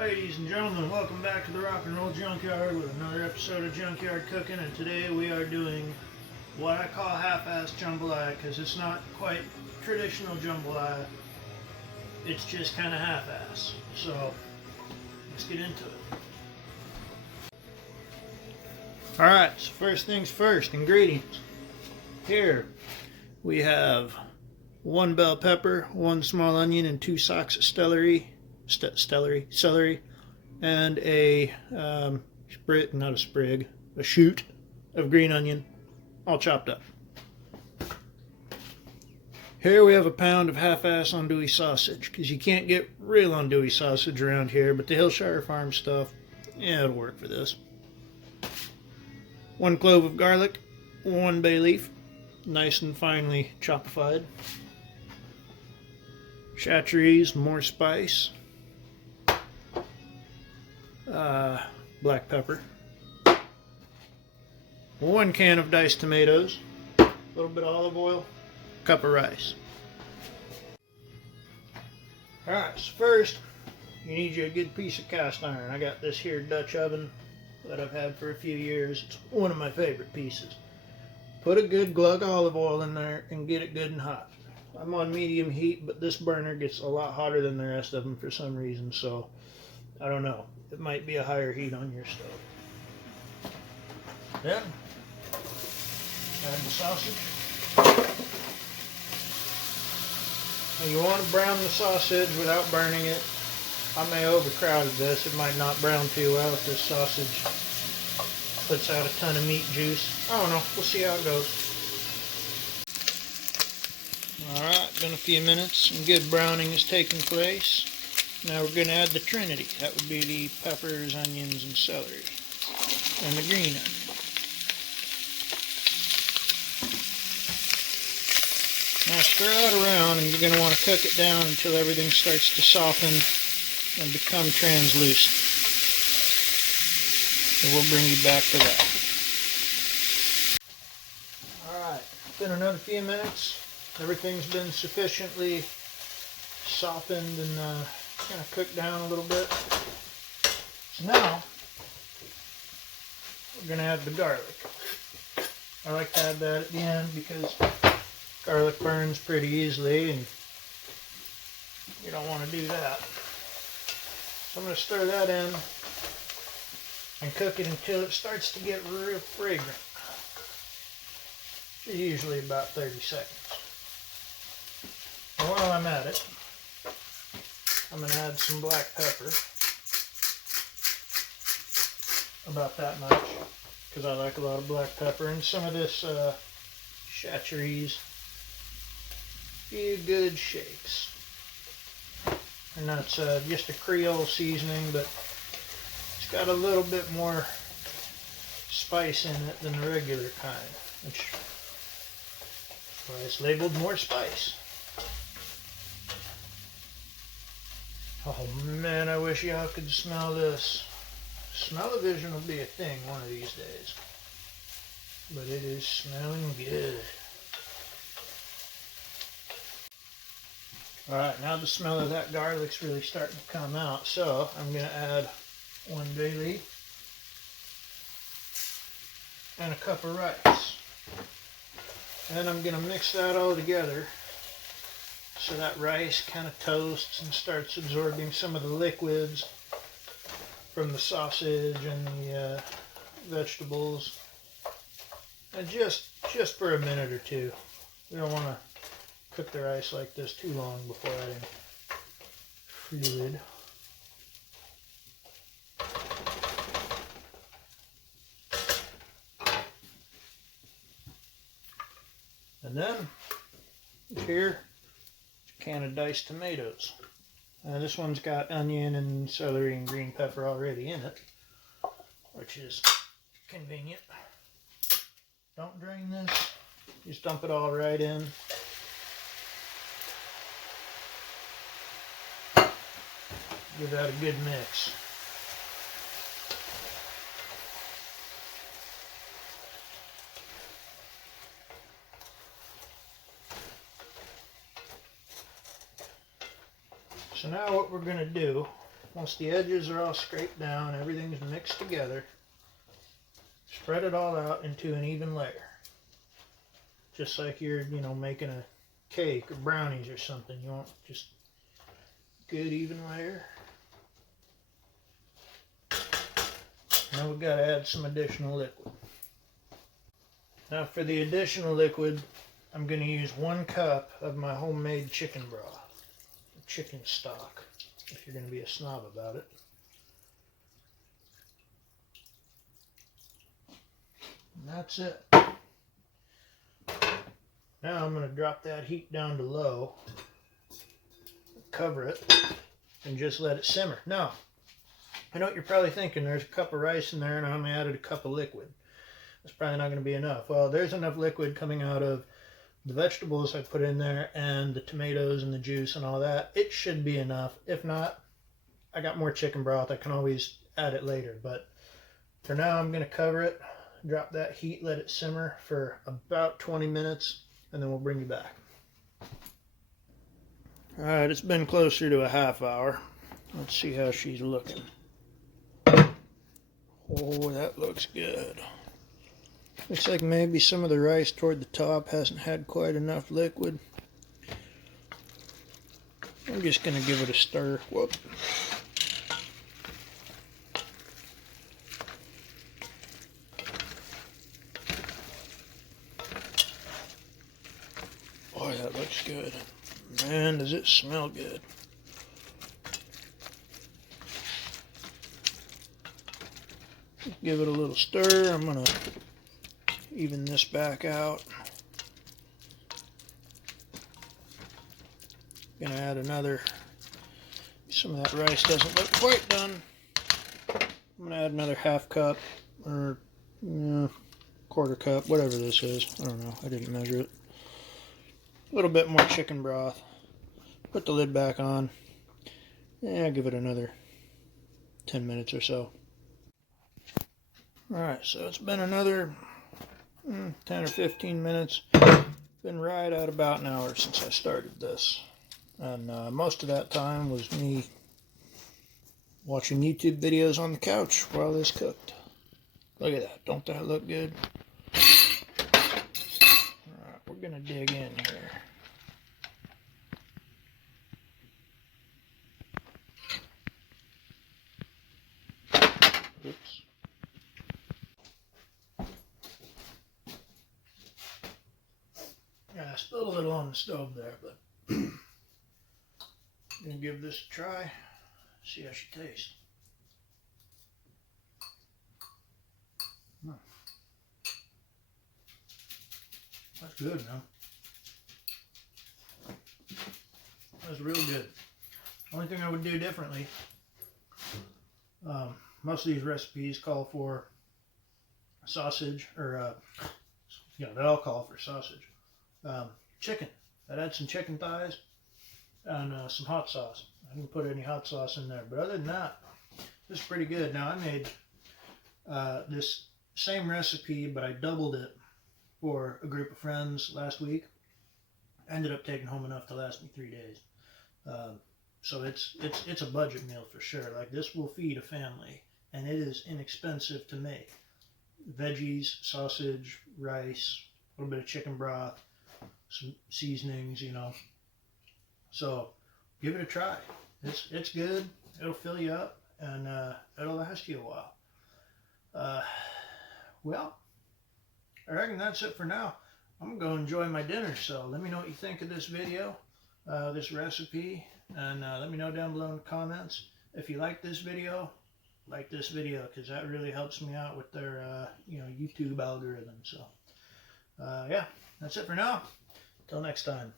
Ladies and gentlemen, welcome back to the Rock&Roll Junkyard with another episode of Junkyard Cooking, and today we are doing what I call half-assed jambalaya because it's not quite traditional jambalaya, it's just kind of half-ass. So, let's get into it. Alright, so first things first, ingredients. Here we have 1 bell pepper, 1 small onion, and 2 stalks of celery, and a shoot of green onion, all chopped up. Here we have a pound of half-ass andouille sausage, because you can't get real andouille sausage around here, but the Hillshire Farm stuff, yeah, it'll work for this. 1 clove of garlic, 1 bay leaf, nice and finely choppified. Chartreuse, more spice. Black pepper. 1 can of diced tomatoes. A little bit of olive oil. Cup of rice. Alright, so first, you need you a good piece of cast iron. I got this here Dutch oven that I've had for a few years. It's one of my favorite pieces. Put a good glug of olive oil in there and get it good and hot. I'm on medium heat, but this burner gets a lot hotter than the rest of them for some reason, so I don't know. It might be a higher heat on your stove. Then, add the sausage. Now you want to brown the sausage without burning it. I may have overcrowded this. It might not brown too well if this sausage puts out a ton of meat juice. I don't know. We'll see how it goes. Alright, been a few minutes and good browning has taken place. Now we're going to add the trinity. That would be the peppers, onions, and celery. And the green onion. Now stir that around, and you're going to want to cook it down until everything starts to soften and become translucent. So we'll bring you back to that. Alright, been another few minutes. Everything's been sufficiently softened and kind of cooked down a little bit. So now we're going to add the garlic. I like to add that at the end because garlic burns pretty easily and you don't want to do that. So I'm going to stir that in and cook it until it starts to get real fragrant. Usually about 30 seconds. And while I'm at it, I'm going to add some black pepper. About that much, because I like a lot of black pepper. And some of this chartreuse. Few good shakes. And that's just a Creole seasoning, but it's got a little bit more spice in it than the regular kind, which is why it's labeled more spice. Oh man, I wish y'all could smell this. Smell-o-vision will be a thing one of these days. But it is smelling good. Alright, now the smell of that garlic's really starting to come out, so I'm going to add 1 bay leaf and a cup of rice. And I'm going to mix that all together so that rice kind of toasts and starts absorbing some of the liquids from the sausage and the vegetables. And just for a minute or two. We don't want to cook the rice like this too long before adding fluid. And then, here, a can of diced tomatoes. This one's got onion and celery and green pepper already in it, which is convenient. Don't drain this, just dump it all right in. Give that a good mix. So now what we're going to do once the edges are all scraped down, everything's mixed together, spread it all out into an even layer. Just like you're, making a cake or brownies or something. You want just good even layer. Now we've got to add some additional liquid. Now for the additional liquid, I'm going to use 1 cup of my homemade chicken broth, chicken stock, if you're going to be a snob about it. And that's it. Now I'm going to drop that heat down to low, cover it, and just let it simmer. Now, I know what you're probably thinking. There's a cup of rice in there and I only added a cup of liquid. That's probably not going to be enough. Well, there's enough liquid coming out of the vegetables I put in there and the tomatoes and the juice and all that. It should be enough. If not, I got more chicken broth. I can always add it later. But for now, I'm going to cover it, drop that heat, let it simmer for about 20 minutes, and then we'll bring you back. Alright, it's been closer to a half hour. Let's see how she's looking. Oh, that looks good. Looks like maybe some of the rice toward the top hasn't had quite enough liquid. I'm just going to give it a stir. Whoop. Boy, that looks good. Man, does it smell good. Give it a little stir. I'm going to even this back out. Going to add another. Some of that rice doesn't look quite done. I'm going to add another half cup or quarter cup, whatever this is. I don't know. I didn't measure it. A little bit more chicken broth. Put the lid back on. And give it another 10 minutes or so. Alright, so it's been another 10 or 15 minutes. Been right at about an hour since I started this. And most of that time was me watching YouTube videos on the couch while this cooked. Look at that. Don't that look good? Alright, we're going to dig in here. Oops. Yeah, I spilled a little on the stove there, but I'm going to give this a try, see how she tastes. That's good, man. That's real good. Only thing I would do differently, most of these recipes call for sausage, or, they all call for sausage. Chicken. I'd add some chicken thighs and some hot sauce. I didn't put any hot sauce in there, but other than that, this is pretty good. Now, I made this same recipe, but I doubled it for a group of friends last week. I ended up taking home enough to last me 3 days. So it's a budget meal for sure. Like, this will feed a family, and it is inexpensive to make. Veggies, sausage, rice, a little bit of chicken broth, some seasonings, So give it a try. It's good. It'll fill you up, and it'll last you a while. Well, I reckon that's it for now. I'm going to go enjoy my dinner, so let me know what you think of this video, this recipe, and let me know down below in the comments. If you like this video, because that really helps me out with their, YouTube algorithm. So, yeah, that's it for now. Till next time.